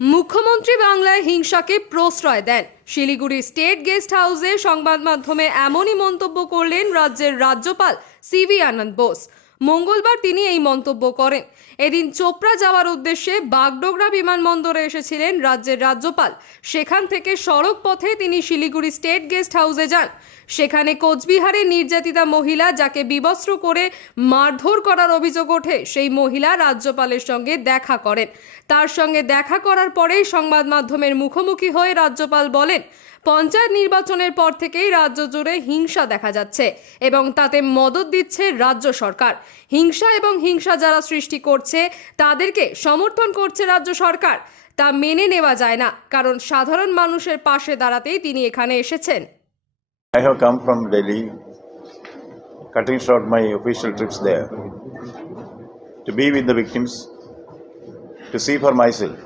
মুখ্যমন্ত্রী বাংলায় হিংসাকে প্রশ্রয় দেন। শিলিগুড়ি স্টেট গেস্ট হাউসে সংবাদ মাধ্যমে এমনই মন্তব্য করলেন রাজ্যের রাজ্যপাল সিভি আনন্দ বোস। মঙ্গলবার তিনি এই মন্তব্য করেন। এদিন চোপড়া যাওয়ার উদ্দেশ্যে বাগডোগরা বিমানবন্দরে এসেছিলেন রাজ্যের রাজ্যপাল। সেখান থেকে সড়ক পথে তিনি শিলিগুড়ি স্টেট গেস্ট হাউসে যান। সেখানে কোচবিহারের নির্যাতিতা মহিলা যাকে বিবস্ত্র করে মারধর করার অভিযোগ ওঠে, সেই মহিলা রাজ্যপালের সঙ্গে দেখা করেন। তার সঙ্গে দেখা করার পরেই সংবাদ মাধ্যমের মুখোমুখি হয়ে রাজ্যপাল বলেন, পঞ্চায়েত নির্বাচনের পর থেকেই রাজ্য জুড়ে হিংসা দেখা যাচ্ছে এবং তাতে মদদ দিচ্ছে রাজ্য সরকার। হিংসা এবং হিংসা যারা সৃষ্টি করছে তাদেরকে সমর্থন করছে রাজ্য সরকার। তা মেনে নেওয়া যায় না, কারণ সাধারণ মানুষের পাশে দাঁড়াতেই তিনি এখানে এসেছেন। I have come from Delhi, cutting short my official trips there, to be with the victims, to see for myself